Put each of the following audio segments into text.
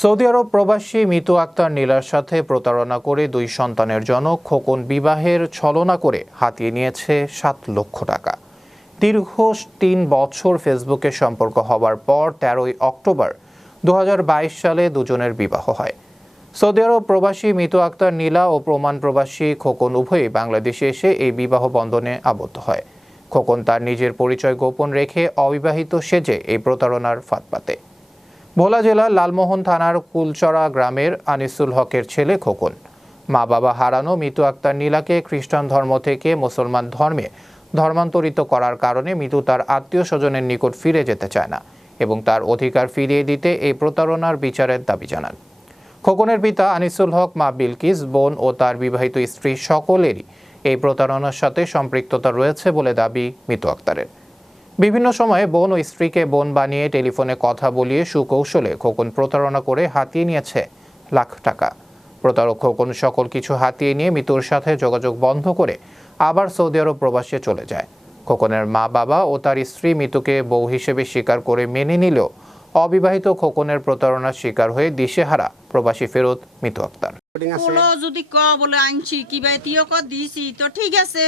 Saudi আরব প্রবাসী মিতু আক্তার নীলার সাথে প্রতারণা করে 2 সন্তানের জনক খোকন বিবাহের ছলনা করে হাতিয়ে নিয়েছে 7 লক্ষ টাকা। দীর্ঘ 3 বছর ফেসবুকে সম্পর্ক হবার পর 13ই অক্টোবর 2022 সালে দুজনের বিবাহ হয়। সৌদি আরব প্রবাসী মিতু আক্তার নীলা ও প্রমাণ প্রবাসী খোকন উভয়ই বাংলাদেশে এসে এই বিবাহ বন্ধনে আবদ্ধ হয়। খোকন তার নিজের পরিচয় গোপন রেখে অবিবাহিত সেজে এই প্রতারণার ফাঁদ পাতে। ভোলা জেলার লালমোহন থানার কুলচরা গ্রামের আনিসুল হকের ছেলে খোকন। মা বাবা হারানো মিতু আক্তার নীলাকে খ্রিস্টান ধর্ম থেকে মুসলমান ধর্মে ধর্মান্তরিত করার কারণে মিতু তার আত্মীয় স্বজনের নিকট ফিরে যেতে চায় না এবং তার অধিকার ফিরিয়ে দিতে এই প্রতারণার বিচারের দাবি জানান। খোকনের পিতা আনিসুল হক, মা বিলকিস, বোন ও তার বিবাহিত স্ত্রী সকলেরই এই প্রতারণার সাথে সম্পৃক্ততা রয়েছে বলে দাবি মিতু আক্তারের। বিভিন্ন সময়ে বোন ও স্ত্রীকে বোন বানিয়ে টেলিফোনে কথা বলিয়ে সুকৌশলে খোকন প্রতারণা করে হাতিয়ে নিয়েছে লাখ টাকা। প্রতারক খোকন সকল কিছু হাতিয়ে নিয়ে মিতুর সাথে যোগাযোগ বন্ধ করে আবার সৌদি আরব প্রবাসে চলে যায়। খোকনের মা বাবা ও তার স্ত্রী মিতুকে বউ হিসেবে স্বীকার করে মেনে নিলেও অবিবাহিত খোকনের প্রতারণার শিকার হয়ে দিশেহারা প্রবাসী ফেরত মিতু আক্তার। যদি বলে আনছি কি ভাই তিও দিছি তো ঠিক আছে,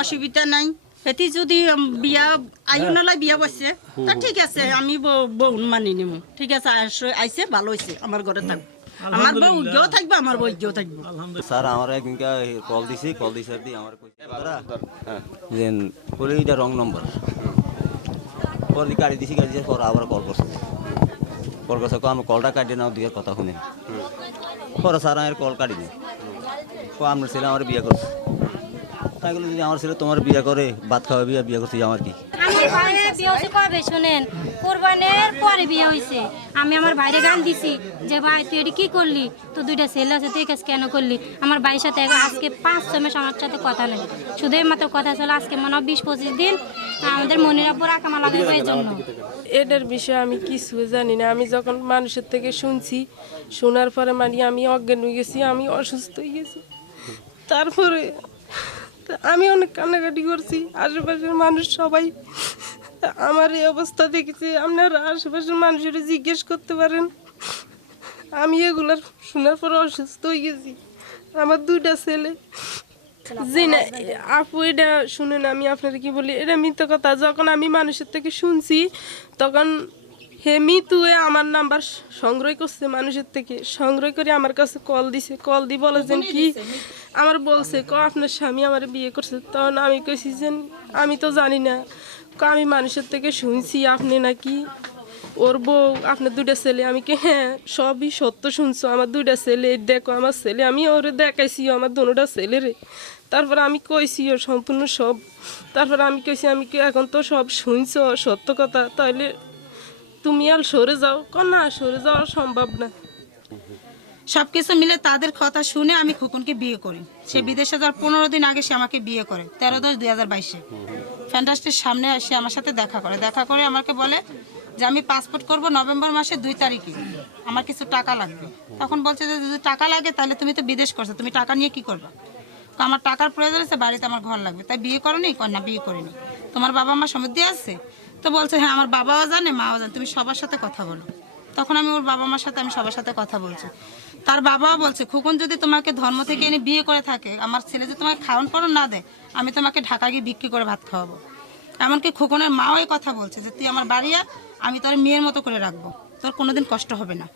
অসুবিধা নাই। হেতি যদি বিয়া আয়ু নালাই বিয়া বসছে তা ঠিক আছে, আমি বউ মানি নিব। ঠিক আছে, আইসে ভালো হয়েছে, আমার ঘরে থাকবো, আমার বউ উজ্জ্বল থাকবে, আমার বউ উজ্জ্বল থাকবে। স্যার আমার একদিনকে কল দিছি আর দিয়ে আমার বলে এটা রং নম্বর পরে গাড়ি দিছি পরে আবার কল করছে আমি কলটা কাটিয়ে নাও দিয়ে কথা শুনে পরে স্যার আমার কল কাটি নি আপনার ছেলে আমার বিয়ে করছে। তাই বলে যদি আমার ছেলে তোমার বিয়ে করে ভাত খাওয়া বিয়ে করছি আমার কি? আমার ভাইয়ের বিয়ে হয়েছে কবে শোনেন, কোরবানের পরে বিয়ে হয়েছে। আমি আমার ভাইরে গান দিছি যে ভাই তুই এটি কি করলি, তো 2টা ছেলে আছে তুই কাজ কেন করলি। আমার ভাইয়ের সাথে আজকে 5-6 মাস আমার সাথে কথা নেই, শুধু মাত্র কথা চলে। আজকে মনে হয় 20-25 দিন আমাদের মনের উপর আকামা লাগাইব এই জন্য। এটার বিষয়ে আমি কিছু জানি না। আমি যখন মানুষের থেকে শুনছি, শোনার পরে আমি অজ্ঞান হয়ে গেছি, আমি অসুস্থ হয়ে গেছি। তারপরে আমি অনেক কান্নাকাটি করছি। আশেপাশের মানুষ সবাই আমার এই অবস্থা দেখেছে। আপনারা আশেপাশের মানুষের জিজ্ঞেস করতে পারেন। আমি এগুলার শোনার পর অসুস্থ হয়ে গেছি। আমার 2টা ছেলে। জি না আপু, এটা শুনেন, আমি আপনারা কি বলি, এটা মিথ্যা কথা। যখন আমি মানুষের থেকে শুনছি তখন মিতুয়ে আমার নাম্বার সংগ্রহ করছে, মানুষের থেকে সংগ্রহ করে আমার কাছে কল দিছে। কল দিয়ে বলেছেন কি আমার বলছে আপনার স্বামী আমার বিয়ে করছে। তখন আমি কইছি যে আমি তো জানি না, আমি মানুষের থেকে শুনছি আপনি নাকি ওর বউ, আপনার 2টা ছেলে। আমি কি হ্যাঁ সবই সত্য শুনছো, আমার 2টা ছেলে, দেখো আমার ছেলে। আমি ওরে দেখাইছি আমার 2টা ছেলেরে। তারপর আমি কইছি ওর সম্পূর্ণ সব। তারপর আমি কইছি আমি কি এখন তো সব শুনছো সত্য কথা, তাহলে তুমি আর সরে যাও। না, সরে যাওয়া সম্ভব না। সবকিছু মিলে তাদের কথা শুনে আমি খোকনকে বিয়ে করি। সে বিদেশে যাওয়ার 15 দিন আগে সে আমাকে বিয়ে করে, 13/10/2022 ফ্যান্টাস্টির সামনে এসে আমার সাথে দেখা করে আমাকে বলে যে আমি পাসপোর্ট করব নভেম্বর মাসের 2 তারিখে, আমার কিছু টাকা লাগবে। তখন বলছে যে যদি টাকা লাগে তাহলে তুমি তো বিদেশ করছো, তুমি টাকা নিয়ে কি করবে? তো আমার টাকার প্রয়োজন আছে, বাড়িতে আমার ঘর লাগবে, তাই বিয়ে করনি? না, বিয়ে করিনি। তোমার বাবা মা সমৃদ্ধি আছে? তো বলছে হ্যাঁ আমার বাবাও জানে মাও জানে, তুমি সবার সাথে কথা বলো। তখন আমি ওর বাবা মার সাথে আমি সবার সাথে কথা বলছি। তার বাবাও বলছে খোকন যদি তোমাকে ধর্ম থেকে এনে বিয়ে করে থাকে, আমার ছেলে যদি তোমাকে খাওয়ান পড়ন না দেয়, আমি তোমাকে ঢাকা গিয়ে বিক্রি করে ভাত খাওয়াবো। এমনকি খোকনের মাও এই কথা বলছে যে তুই আমার বাড়ি আমি তোর মেয়ের মতো করে রাখবো, তোর কোনোদিন কষ্ট হবে না।